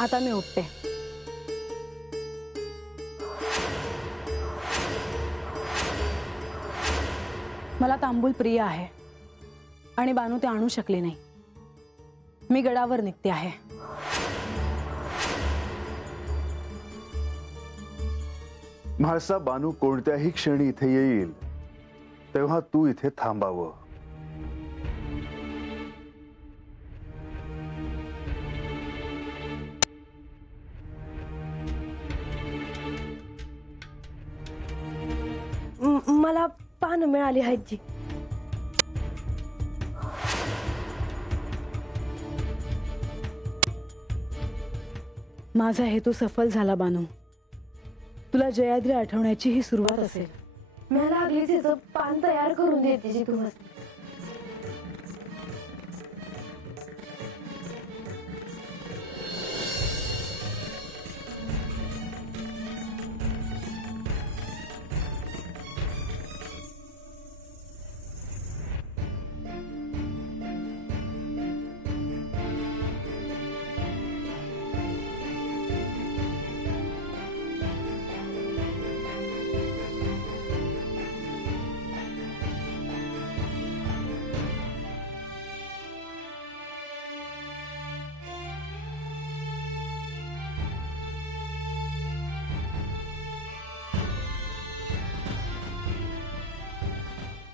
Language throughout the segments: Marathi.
आता मी उठते. मला तांबूल प्रिय आहे आणि बानू ते आणू शकली नाही. मी गडावर निघते आहे. म्हाळसा बानू कोणत्याही क्षणी इथे येईल तेव्हा तू इथे थांबावं. मला पानं मिळाली आहेत जी. माझा हेतू सफल झाला बानू. तुला जयाद्री आठवण्याची ही सुरुवात असेल. मला लागलीच याचं पान तयार करून देते जी तुम्हाला.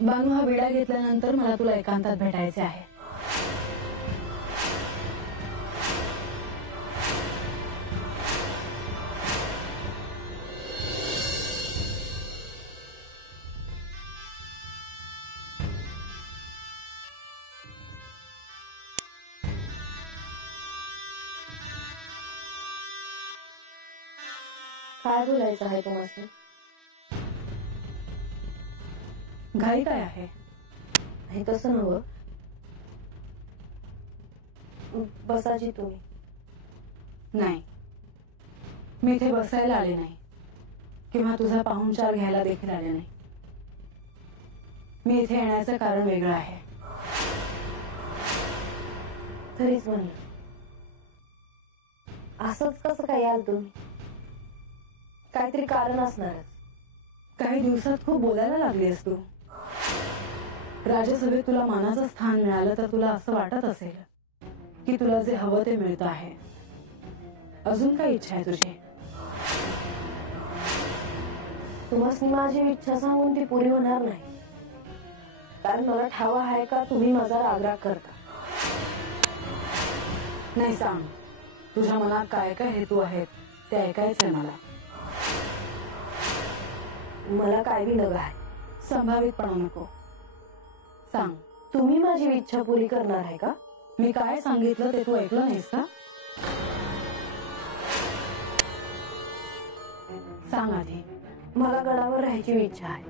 बानू, हा विडा घेतल्यानंतर मला तुला एकांतात भेटायचे आहे. काय बोलायचं आहे तुम्हाला? घाई काय आहे? नाही तसं नव्हं. बसाजी तुम्ही. नाही, मी इथे बसायला आले नाही किंवा तुझा पाहुणचार घ्यायला देखील आले नाही. मी इथे येण्याचं कारण वेगळं आहे. तरीच म्हणलं, असंच कसं काय याल तुम्ही? काहीतरी कारण असणारच. काही दिवसात खूप बोलायला लागलीस तू. राज्यसभेत तुला मानाचं स्थान मिळालं तर तुला असं वाटत असेल की तुला जे हवं ते मिळतं आहे. अजून काय इच्छा आहे तुझी? तुम्हाला माझी इच्छा सांगून ती पुरी होणार नाही. कारण मला ठावा आहे का तुम्ही माझा आग्रह करता? नाही, सांग. तुझ्या मनात काय काय हेतू आहेत ते ऐकायचंय मला. मला काय बी नग आहे. संभावितपणा नको. सांग, तुम्ही माझी इच्छा पुरी करणार आहे का? मी काय सांगितलं ते तू ऐकलं नाहीस का? सांग आधी. मला गडावर राहायची इच्छा आहे,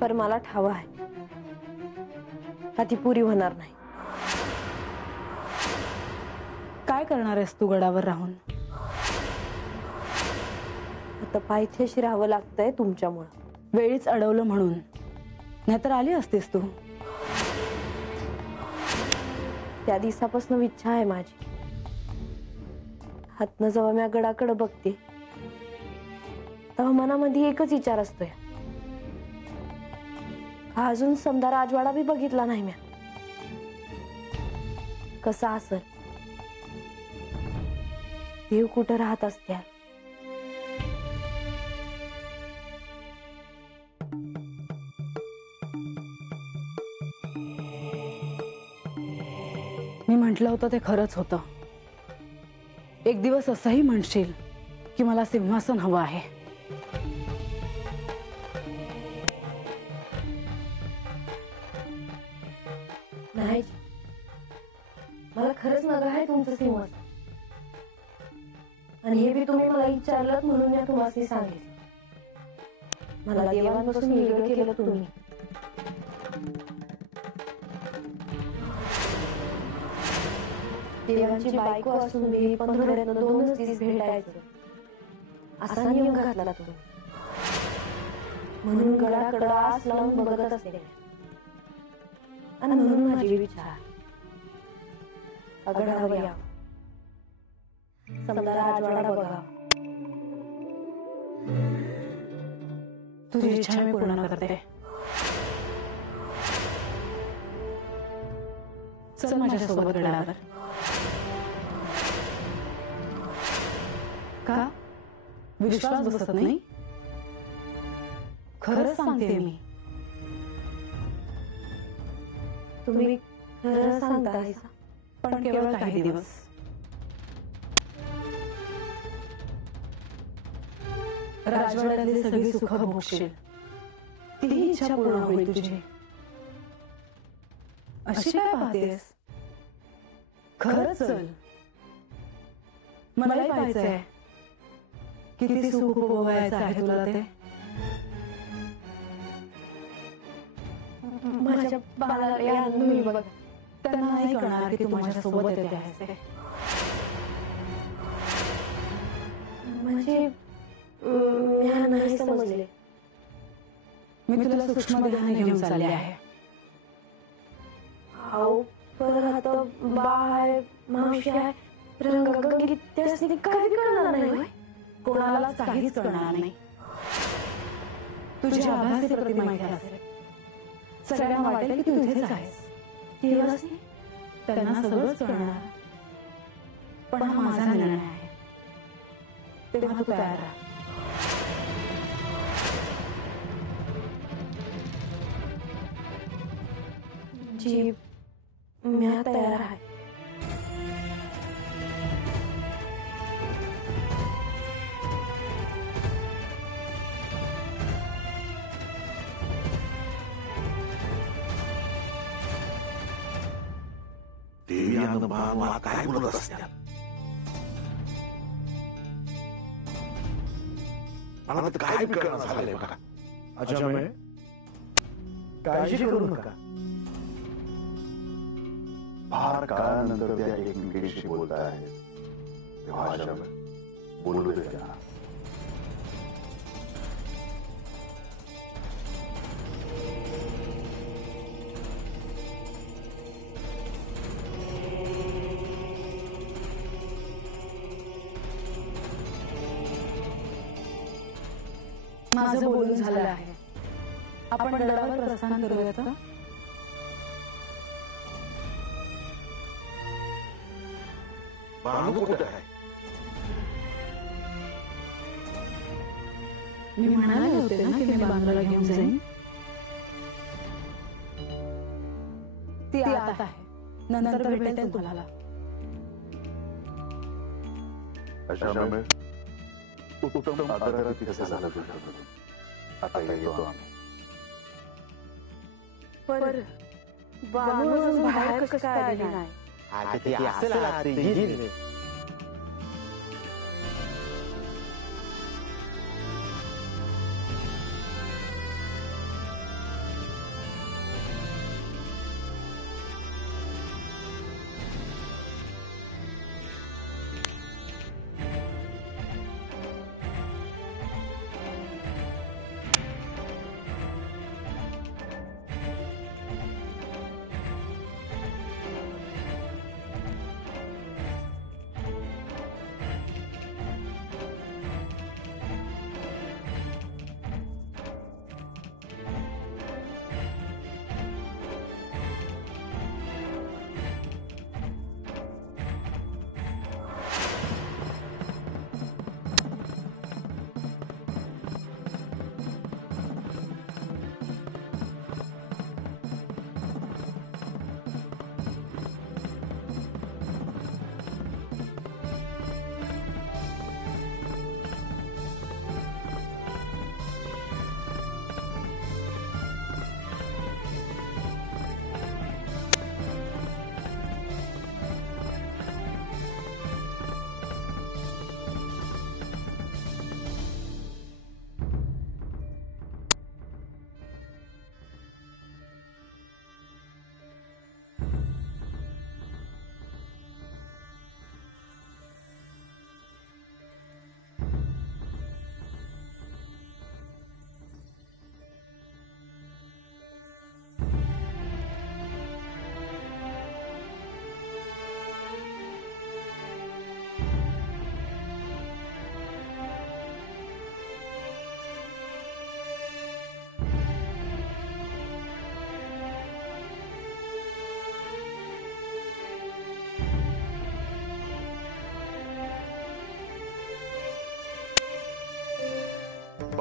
पर मला ठावा आहे का ती पुरी होणार नाही. काय करणार आहेस तू गडावर राहून? आता पायथ्याशी राहावं लागतंय तुमच्यामुळं. वेळीच अडवलं म्हणून, नाहीतर आली असतीस तू. त्या दिवसापासून इच्छा आहे माझी. हातनं जेव्हा मी गडाकडे बघते तेव्हा मनामध्ये एकच विचार असतोय, अजून समजा राजवाडा बी बघितला नाही म्या. कसा असेल, देव कुठं राहत असत्या. मी म्हटलं होतं ते खरंच होतं. एक दिवस असंही म्हणशील की मला सिंहासन हवं आहे. नाही, मला खरंच नग आहे तुमचं सिंहासन. आणि हे बी तुम्ही मला विचारलं म्हणून मी तुम्हाला सांगितलं. मला देवांपासून वेगळं केलं तुम्ही. देवांची बायको असून मी पंधरवड्यानं 2 दिवस भेटायचं असा नियम घातला तुम्ही. म्हणून गडाकडं आस लावून बघत असते. आणि म्हणून माझी इच्छा आगडावर या, समजा राजवाडा बघा. तुझी इच्छा मी पूर्ण करते. चल माझ्यासोबत गडावर. का विश्वास बसत नाही? खरंच सांगते मी. तुम्ही खरं सांगताय, पण केवळ काही दिवस. राजवाड्यातली सगळी सुख भोगशील, ती इच्छा पूर्ण होईल तुझी. अशी काय पाहतेस? खरंच चल. मलाही पाहायचंय किती सुख उपभोगायचं आहे तुला ते. माझ्या बाळाला या तुम्ही बघा. त्यांना नाही कळणार की तू माझ्यासोबत येते आहेस ते. म्हणजे मी नाही समजले. मी तुला सूक्ष्म ध्यान घेऊन चालले आहे. अहो पर आता बाय मावशी आहे, रंगगंगी त्यासनी काही कळणार नाही होय. कोणालाच काहीच कळणार नाही. तुझी आभासी प्रतिमा इथे असेल. सगळ्यांना वाटेल की तू इथेच आहेस. देवासनी त्यांना सगळंच कळणार. पण हा माझा निर्णय आहे, तेव्हा तू तयार राहा. जी मी तयार आहे. देवी आणि भावा काय बोलत असत्या? मला तर काय कळणार झालंय बघा. अजय, काळजी करू नका. फार काळानंतर त्या एकमेकींशी बोलत आहेत, तेव्हा अजय बोलू दे त्यांना. माझं बोलून झालं आहे. आपण गडावर प्रस्थान करूयात का? बानू कुठे आहे? मी म्हणाले होते ना की मी बांगला घेऊन जाईन. ती आत आहे. नंतर भेटेल तुम्हाला. अशामुळे उत्तम आदरात कसं झालं तुझ्याकडून. आता येतो आम्ही. पर बानू अजून बाहेर कसं काय आली नाही? ते असेल आत येईल.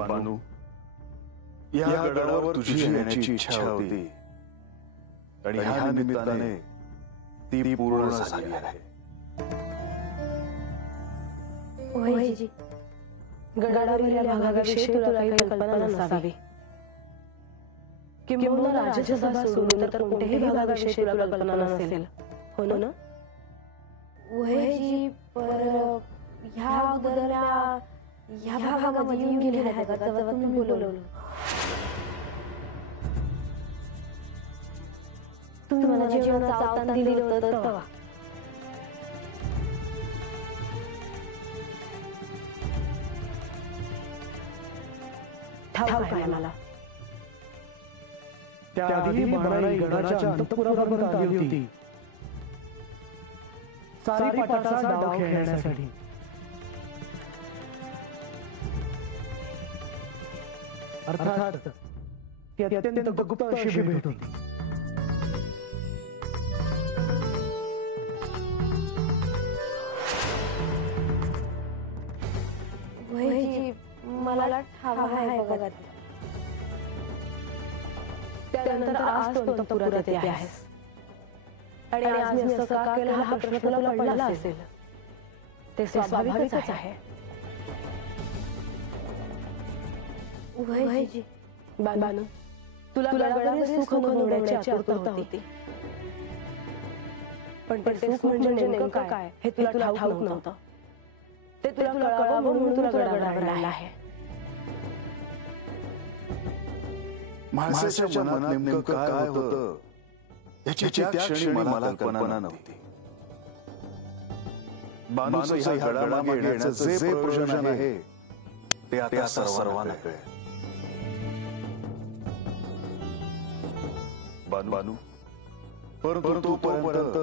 बानू, या गडावर तुझी येण्याची इच्छा होती आणि ह्या निमित्ताने ती पूर्ण झाली आहे. वैजी, गडावरील या भागाविषयी तुला काही कल्पना नसावी. किंबहुना राज्यसभा सोडून तर कोणत्याही भागाविषयी तुला कल्पना नसेल, हो ना? वैजी, पर ह्या अगोदर ह्या भागामध्ये येऊन गेले आहेत का तेव्हा तुम्ही बोलवलं? तुम्ही मला जेवणाचं आवाहन दिलं होतं तेव्हा. ठाऊक आहे मला. त्याआधी महाराणी गडाच्या अंतपुरापर्यंत आली होती, सारी पाटाचा डाव खेळण्यासाठी. अर्थात ती अत्यंत गुप्त अशी भेट होती. वैजी, मला ठावा आहे बघा. त्यानंतर आज तू अंतपुरात येते आहेस आणि आज मी असं का केलं हा प्रश्न तुला पडला असेल. ते स्वाभाविकच आहे. वैजी, बानू, तुला गडावर सुख अनुभवण्याची आतुरता होती, पण ते सुख म्हणजे नेमकं काय हे तुला ठाऊक नव्हतं. ते तुला कळावं म्हणून तुला गडावर आणलं आहे. माणसाच्या मनात नेमकं काय होतं याची त्या क्षणी मला कल्पना नव्हती. बानूचं ह्या गडामागे येण्याचं जे प्रयोजन आहे ते आता सर्वांना कळेल. बानू, परंतु तोपर्यंत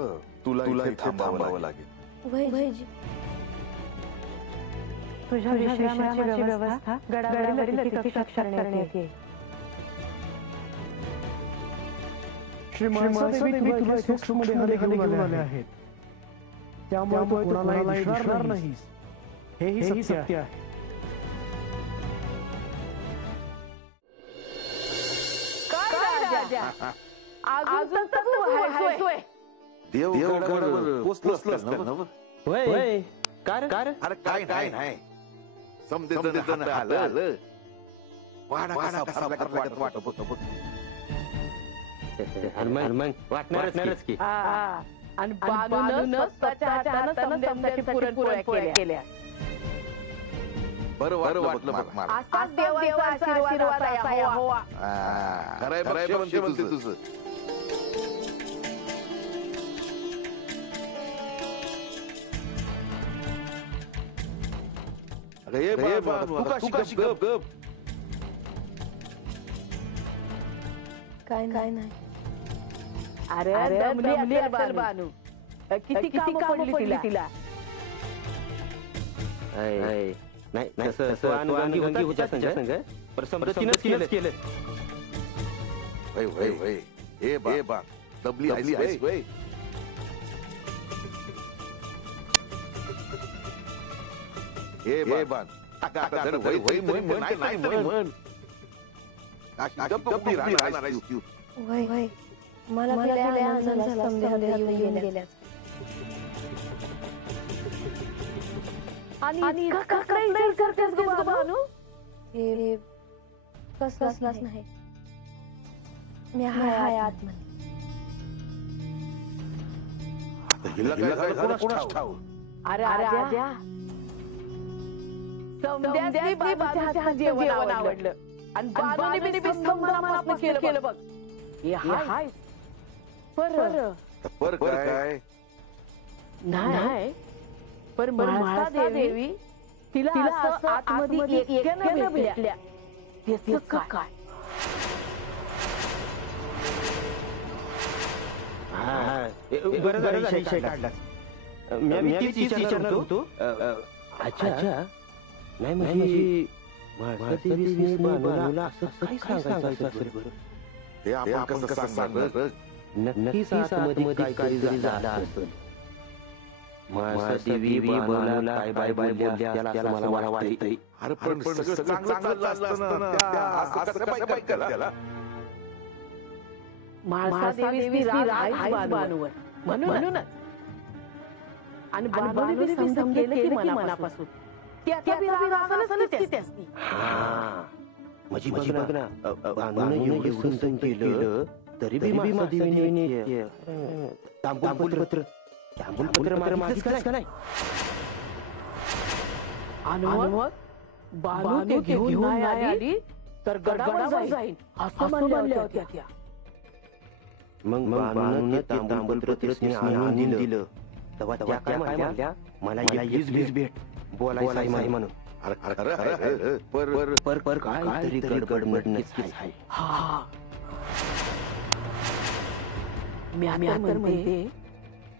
तुला इथे थांबावं लागेल. वैजी, तुझ्या विश्रामाची व्यवस्था गडावरील कक्षात करण्यात येते. श्री माणसादेवी तुला सूक्ष्ममध्ये घेऊन आले आहेत, त्यामुळे तू कोणालाही दिसणार नाहीस, हेही सत्य आहे. अजून तर तू आहेस. देवगडावर पोचलोस ना? होय, कार अरे काय नाही, समजेजण आलं. वाडा कसा वाटत होतं. मग वाटणारच की. आणि बानूनं स्वतःच्या हातानं समद्यांसाठी पुरणपोळ्या केल्या. बरं वाटलं मला. असाच देवाचा आशीर्वाद असावा हवा. खरंय म्हणते तुझं. तू कशी गप काय नाही. अरे दमली असेल बानू. किती कामं पडली तिला. नाही अनुगंगी होत्या संघ पर समृद्धीनंच केलं. हे बा दबली आहेस होय. हे बा मला आणि करतेस ग बानू. हे कसलाच नाही. मी हाय आतमध्ये. अरे आज्या, समद्यासनी बाजूच्या हातचं जेवण आवडलं आणि बानूने बी मनापासून केलं बघ. हे हाय पर काय नाही, पण म्हाळसा देवी तिला असं आतमध्ये एकट्यानं भेटल्या. त्याचं काय? बरं झालं विषय काढला. मी तीच विचारणार होतो. अच्छा, नाही म्हणजे म्हाळसादेवीने बानूला असं काही सांगायचं असेल बरं. ते आपण कसं सांगणार? नक्कीच आतमध्ये काहीतरी झालं असेल. देवी बानूला काय बाय बोलल्या त्याला मला वाटतंय. अरे पण सगळं चांगलं चाललं असतं ना. त्या असं कसं काय केलं त्याला? म्हाळसादेवी राग आहेच बानूवर म्हणूनच आणि बानूने समजून केलं की मनापासून त्याचा बी राग असलच की त्यासनी. माझी बघ ना बानूने जे समजून केलं तरी बी म्हाळसादेवीने तांबूलपत्र मात्र मागितलंच का नाही. आणि मग बानू ते घेऊन नाही आली तर गडावर जाईन असं म्हणल्या होत्या त्या. मग बानूने तांबूलपत्र त्यासनी आणून दिलं तेव्हा त्या काय म्हणल्या मला प्लीज भेट बोलायचं आहे म्हणून. अरे पर काय तरी गडबड नक्कीच आहे. हा मी तर म्हणते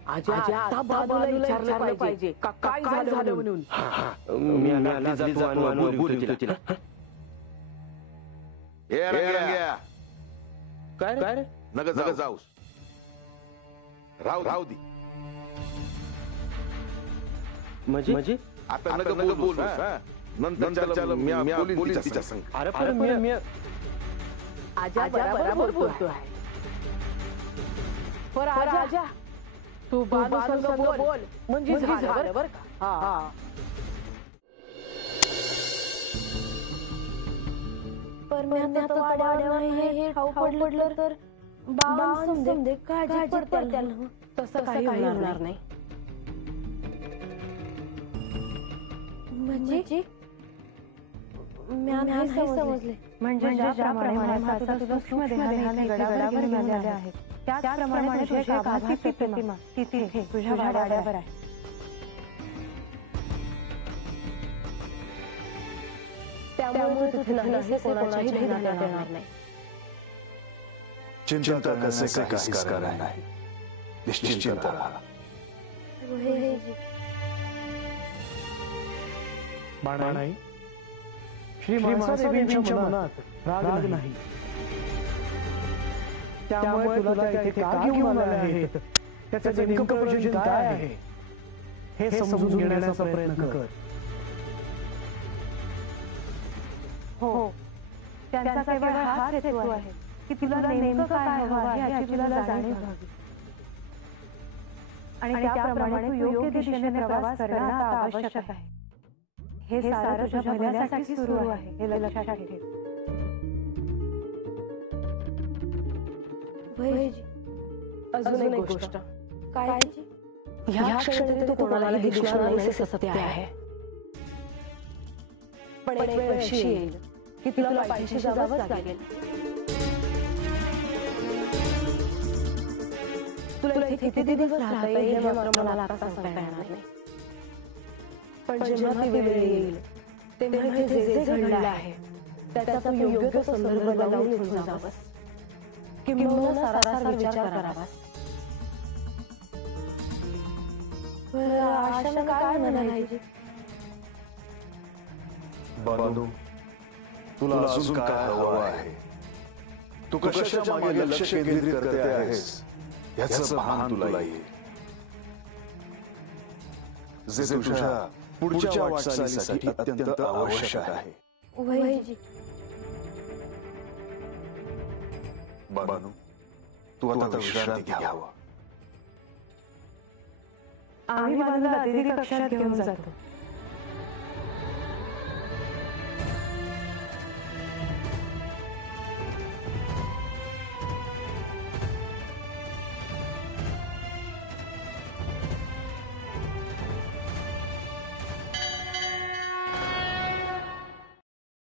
आजी आता बाबूला विचारलं पाहिजे काय झालं म्हणून. मी आला जातो आणि बोलतो तिला. ए रंग्या काय नग जाऊस राहू दे. म्हणजे आता नग बोलू नंतर चल मी बोलीन तिच्या संग. अरे पण मी आजा बरोबर बोलतोय. पर आजा तू बानू संग बोल म्हणजे झालं बरं का. हा पर मी आता वाड्यावर हे ठाऊ पडलं तर बाण समजे काळजी पडते त्याला. तसं काही होणार नाही. म्हणजे मी समजले. म्हणजे ज्याप्रमाणे म्हाळसा तुझ्या सूक्ष्म देहाने गडावर घेऊन आले आहेत त्याचप्रमाणे तुझी एक आभासी प्रतिमा ती तिथे तुझ्या वाड्यावर आहे. त्यामुळे तू तिथे नाहीस कोणाच्याही ध्यानात येणार नाही. चिंता कसे काहीच करणार नाही. निश्चिंत राहा. बाणाई श्री म्हाळसादेवींच्या मनात राग नाही. त्यामुळे तुला इथे का घेऊन आले आहेत त्याचं नेमकं प्रयोजन काय आहे हे समजून घेण्याचा प्रयत्न कर. हो त्यांचा केवळ हाच हेतू आहे की तुला नेमकं काय हवं आहे याची तुला जाणीव व्हावी आणि त्याप्रमाणे तू योग्य दिशेने प्रवास करणं आता आवश्यक आहे. हे सारं तुझ्या भल्यासाठी सुरू आहे हे लक्षात ठेव. अजून एक गोष्ट काय ह्या क्षणी तू कोणालाही दिसणार नाही हे सत्य आहे. पण एक वेळ अशी येईल की तुला पाहिजे जावंच लागेल. तुला इथे किती दिवस राहता येईल हे मला आता सांगता येणार नाही. पण जेव्हा ती वेळ येईल तेव्हा इथे जे घडलं आहे त्याचा तू योग्य तो संदर्भ लावून इथून जावंस किंवा सारासार विचार करावास. आशा काय म्हणायची? बानू तुला अजून काय हवं आहे? तू कशाच्या मागे लक्ष केंद्रित करते आहेस याचं भान तुला येईल. जे तुझ्या पुढच्या वाटचालीसाठी अत्यंत आवश्यक आहे. वैजी बानू तू आता विश्रांती घ्यावा. आम्ही बानूला अतिथी कक्षात घेऊन जातो.